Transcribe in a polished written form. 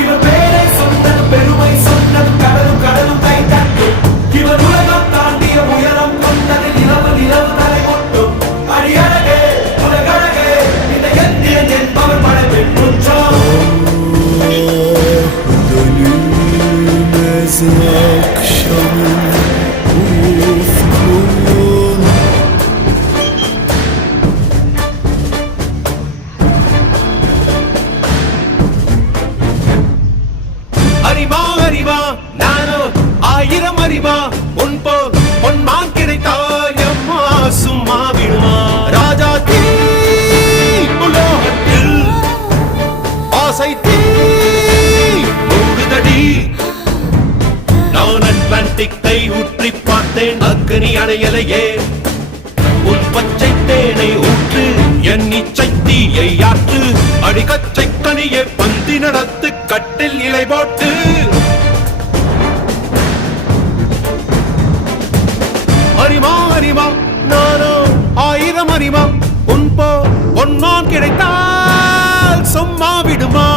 இவர் பேரை சொன்னது பெருமை சொன்னது கடலும் கடலும் கை தட்டும் இவர் உலகம் தாண்டிய உயரம் கொண்டது நிலவு நிலவு தலை கொட்டும் அடியழகே உலகழகே இந்த எந்திரன் என்பவர் படைப்பின் குற்றம் அறிவா அறிவா நானோ ஆயிரம் அறிவா உன் போல் பொன்மான் கிடைத்தாயம்மா சும்மா விடுமா ராஜா தீ உலோகத்தில் ஆசை தீ மூடுதடி நான் அட்லாண்டிக்கை ஊற்றி பார்த்தேன் அக்னி அணையலையே உன் பச்சை தேனை ஊற்று என் இச்சை தீயை ஆற்று அடிக்கச்சை கனியை பந்தி நடத்து கட்டில் இலை போட்டு அறிமா அறிமா நானோ ஆயிரம் அறிமா உன் போ பொன்மான் கிடைத்தால் சும்மா விடுமா